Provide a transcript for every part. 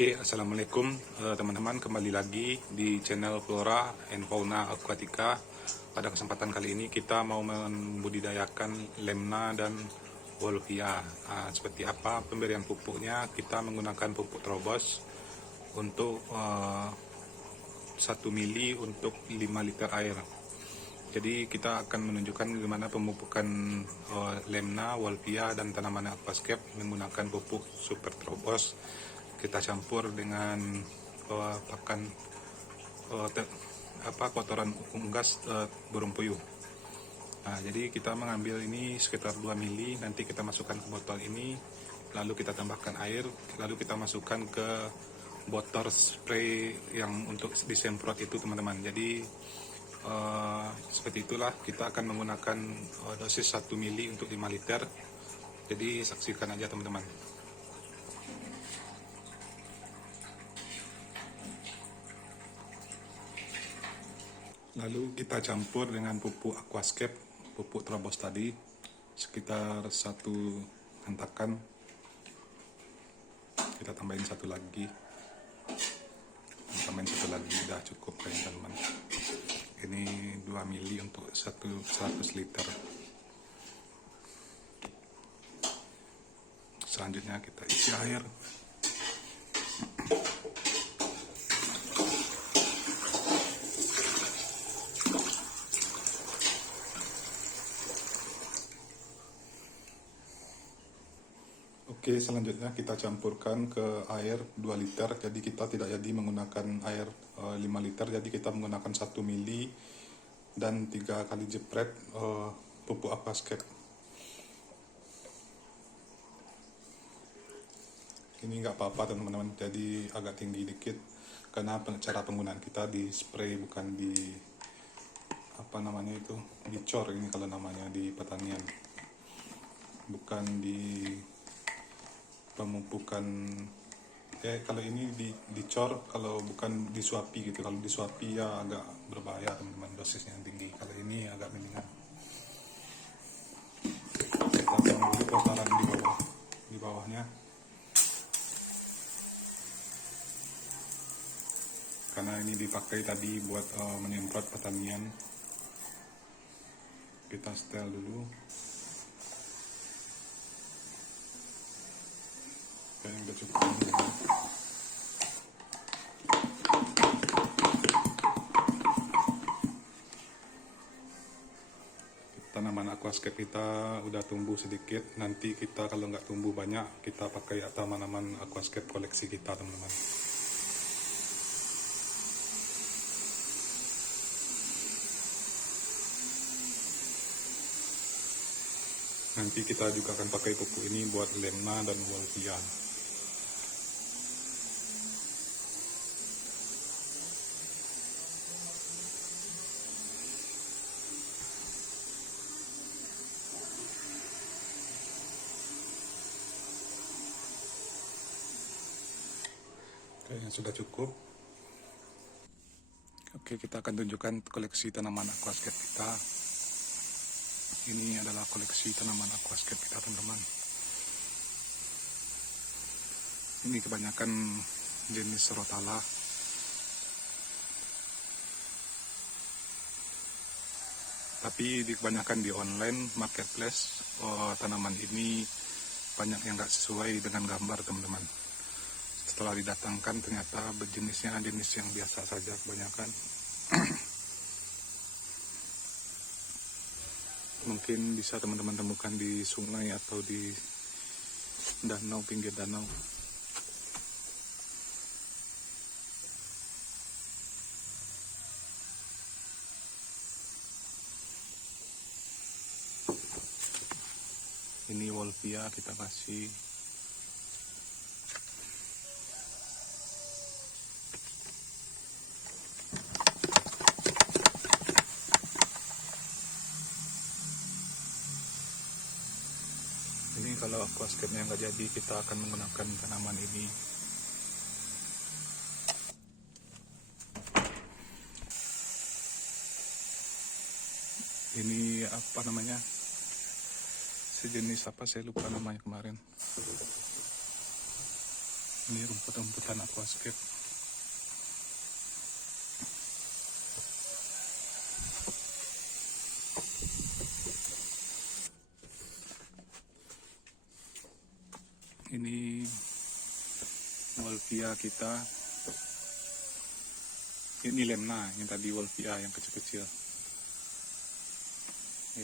Oke, assalamualaikum teman-teman, kembali lagi di channel Flora and Fauna Aquatica. Pada kesempatan kali ini kita mau membudidayakan Lemna dan Wolffia. Seperti apa pemberian pupuknya? Kita menggunakan pupuk Trobos untuk 1 mili untuk 5 liter air. Jadi kita akan menunjukkan bagaimana pemupukan Lemna, Wolffia dan tanaman aquascape menggunakan pupuk Super Trobos. Kita campur dengan pakan kotoran unggas burung puyuh. Nah, jadi kita mengambil ini sekitar 2 mili, nanti kita masukkan ke botol ini, lalu kita tambahkan air, lalu kita masukkan ke botol spray yang untuk disemprot itu teman-teman. Jadi seperti itulah kita akan menggunakan dosis 1 mili untuk 5 liter. Jadi saksikan aja teman-teman. Lalu kita campur dengan pupuk aquascape, pupuk Trobos tadi, sekitar 1 hentakan. Kita tambahin satu lagi, udah cukup kayaknya teman-teman. Ini 2 mili untuk 100 liter. Selanjutnya kita isi air. Oke, selanjutnya kita campurkan ke air 2 liter. Jadi kita tidak jadi menggunakan air 5 liter, jadi kita menggunakan 1 mili dan 3 kali jepret pupuk aquascape. Ini nggak apa-apa teman-teman, jadi agak tinggi dikit karena cara penggunaan kita di spray, bukan di dicor ini kalau namanya di pertanian, bukan di pemupukan. Kalau ini dicor, kalau bukan disuapi gitu. Kalau disuapi ya agak berbahaya teman-teman, dosisnya yang tinggi. Kalau ini agak mendingan. Kita pasang dulu kotoran di bawahnya, karena ini dipakai tadi buat menyemprot pertanian. Kita setel dulu. Kayaknya udah cukup. Tanaman aquascape kita udah tumbuh sedikit. Nanti kita kalau nggak tumbuh banyak, kita pakai tanaman aquascape koleksi kita teman-teman. Nanti kita juga akan pakai pupuk ini buat Lemna dan Wolffia. Kayaknya sudah cukup. Oke, kita akan tunjukkan koleksi tanaman aquascape kita. Ini adalah koleksi tanaman aquascape kita teman-teman. Ini kebanyakan jenis rotala. Tapi kebanyakan di online marketplace, tanaman ini banyak yang nggak sesuai dengan gambar teman-teman. Setelah didatangkan ternyata jenis yang biasa saja kebanyakan. Mungkin bisa teman-teman temukan di sungai atau di danau, pinggir danau. Ini Wolffia kita kasih. Ini kalau aquascape-nya nggak jadi, kita akan menggunakan tanaman ini. Ini apa namanya? Sejenis apa, saya lupa namanya kemarin. Ini rumput-rumputan aquascape. Ini wolfia kita. Ini lemna yang tadi wolfia yang kecil-kecil.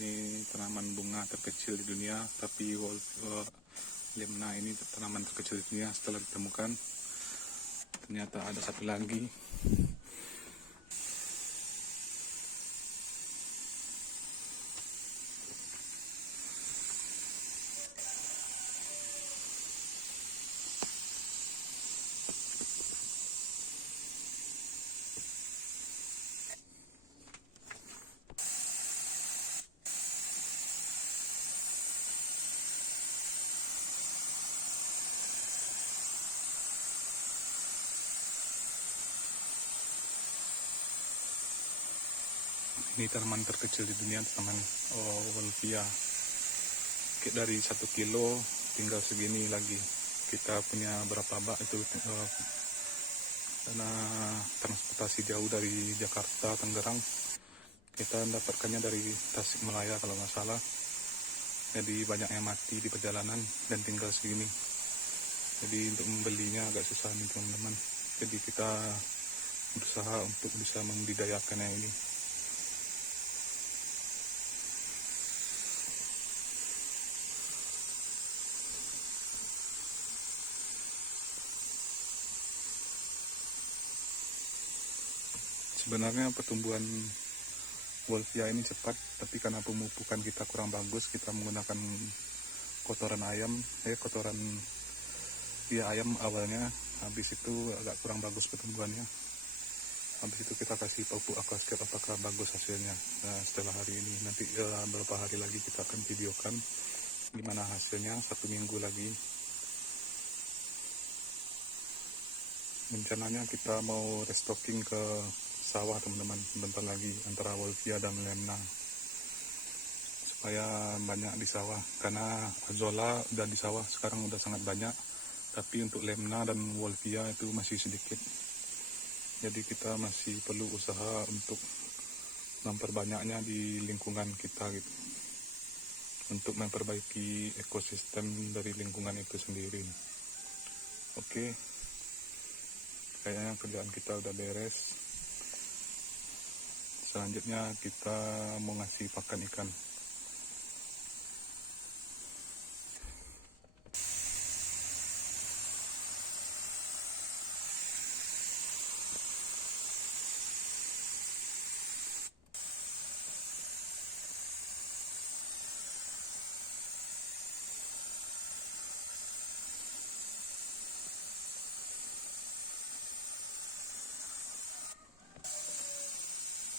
Ini tanaman bunga terkecil di dunia, tapi lemna ini tanaman terkecil di dunia. Setelah ditemukan, ternyata ada satu lagi. Ini tanaman terkecil di dunia, tanaman wolfia. Dari 1 kilo tinggal segini lagi. Kita punya berapa bak itu karena transportasi jauh dari Jakarta, Tangerang. Kita mendapatkannya dari Tasikmalaya kalau nggak salah. Jadi banyak yang mati di perjalanan dan tinggal segini. Jadi untuk membelinya agak susah nih teman-teman. Jadi kita berusaha untuk bisa membudidayakan yang ini. Sebenarnya pertumbuhan wolfia ini cepat, tapi karena pemupukan kita kurang bagus, kita menggunakan kotoran ayam, kotoran ayam awalnya, habis itu agak kurang bagus pertumbuhannya. Habis itu kita kasih pupuk aquascape, apakah bagus hasilnya. Nah, setelah hari ini, nanti beberapa hari lagi kita akan videokan gimana hasilnya, 1 minggu lagi. Rencananya kita mau restocking ke sawah teman-teman, bentar lagi, antara wolfia dan lemna, supaya banyak di sawah. Karena azolla udah di sawah sekarang udah sangat banyak, tapi untuk lemna dan wolfia itu masih sedikit. Jadi kita masih perlu usaha untuk memperbanyaknya di lingkungan kita gitu, untuk memperbaiki ekosistem dari lingkungan itu sendiri. Oke, kayaknya kerjaan kita udah beres. Selanjutnya kita mau ngasih pakan ikan.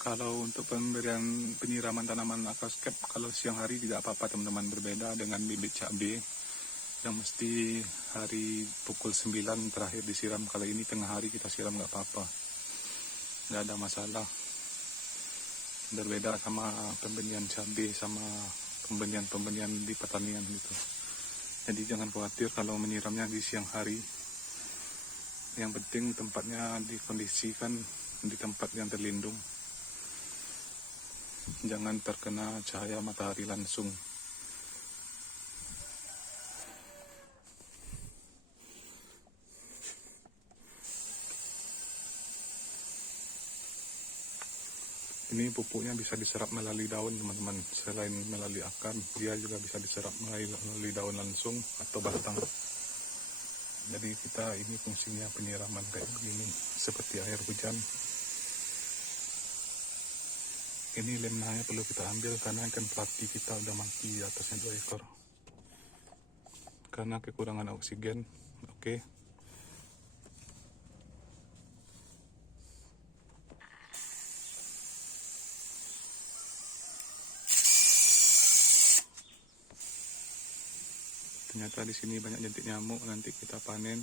Kalau untuk penyiraman tanaman aquascape, kalau siang hari tidak apa-apa teman-teman, berbeda dengan bibit cabai yang mesti hari pukul 9 terakhir disiram. Kalau ini tengah hari kita siram nggak apa-apa, nggak ada masalah. Berbeda sama pembenihan cabai sama pembenihan di pertanian gitu. Jadi jangan khawatir kalau menyiramnya di siang hari. Yang penting tempatnya dikondisikan di tempat yang terlindung, jangan terkena cahaya matahari langsung. Ini pupuknya bisa diserap melalui daun teman-teman. Selain melalui akar, dia juga bisa diserap melalui daun langsung atau batang. Jadi kita ini fungsinya penyiraman kayak begini, seperti air hujan. Ini lemnanya perlu kita ambil karena ikan pelati kita udah mati di atasnya 2 ekor karena kekurangan oksigen. Oke. Ternyata di sini banyak jentik nyamuk, nanti kita panen.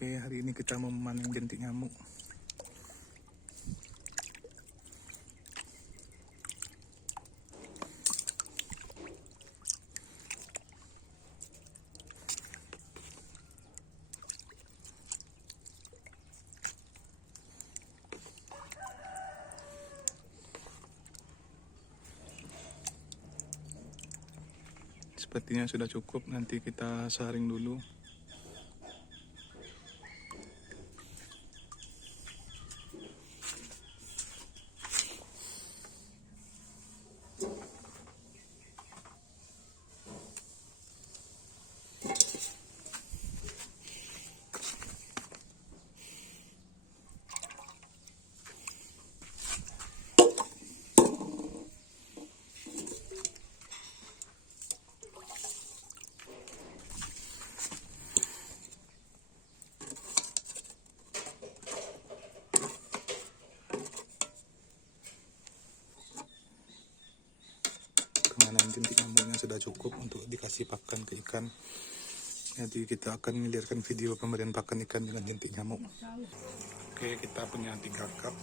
Oke, hari ini kita mau memanen jentik nyamuk. Sepertinya sudah cukup, nanti kita saring dulu. Kemanan jentik nyamuknya sudah cukup untuk dikasih pakan ke ikan. Jadi kita akan mengirimkan video pemberian pakan ikan dengan jentik nyamuk. Oke, kita punya 3 cup.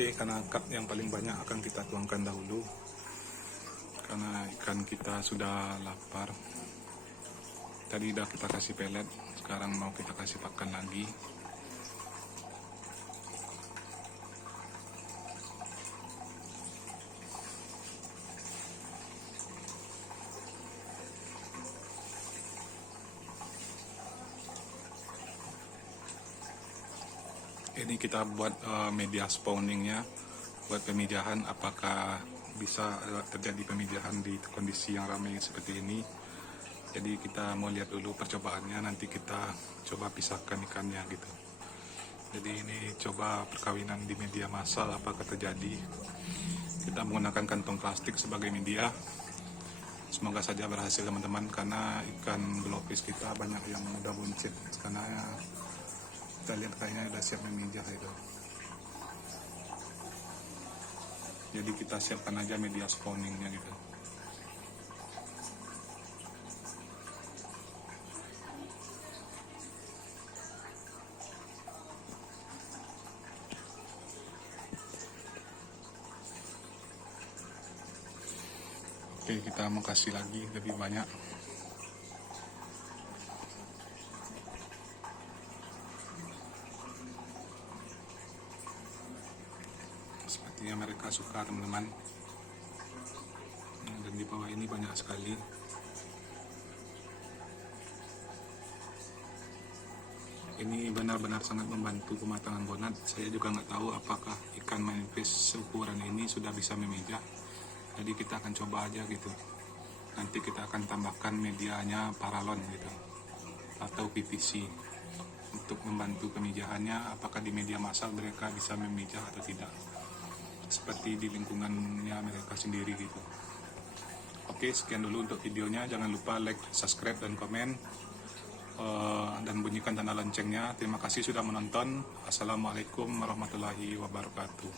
Oke, karena cup yang paling banyak akan kita tuangkan dahulu karena ikan kita sudah lapar. Tadi udah kita kasih pelet, sekarang mau kita kasih pakan lagi. Ini kita buat media spawningnya, buat pemijahan. Apakah bisa terjadi pemijahan di kondisi yang ramai seperti ini? Jadi kita mau lihat dulu percobaannya, nanti kita coba pisahkan ikannya gitu. Jadi ini coba perkawinan di media massal, apakah terjadi? Kita menggunakan kantong plastik sebagai media. Semoga saja berhasil teman-teman, karena ikan blowfish kita banyak yang udah buncit karena kita lihat kayaknya udah siap memijah itu. Jadi kita siapkan aja media spawningnya gitu. Oke, kita mau kasih lagi lebih banyak. Sepertinya mereka suka teman-teman. Dan di bawah ini banyak sekali. Ini benar-benar sangat membantu pematangan bonat. Saya juga nggak tahu apakah ikan manfish seukuran ini sudah bisa memijah. Jadi kita akan coba aja gitu. Nanti kita akan tambahkan medianya paralon gitu, atau PVC untuk membantu pemijahannya. Apakah di media massal mereka bisa memijah atau tidak, seperti di lingkungannya mereka sendiri gitu. Oke, sekian dulu untuk videonya. Jangan lupa like, subscribe, dan komen, dan bunyikan tanda loncengnya. Terima kasih sudah menonton. Assalamualaikum warahmatullahi wabarakatuh.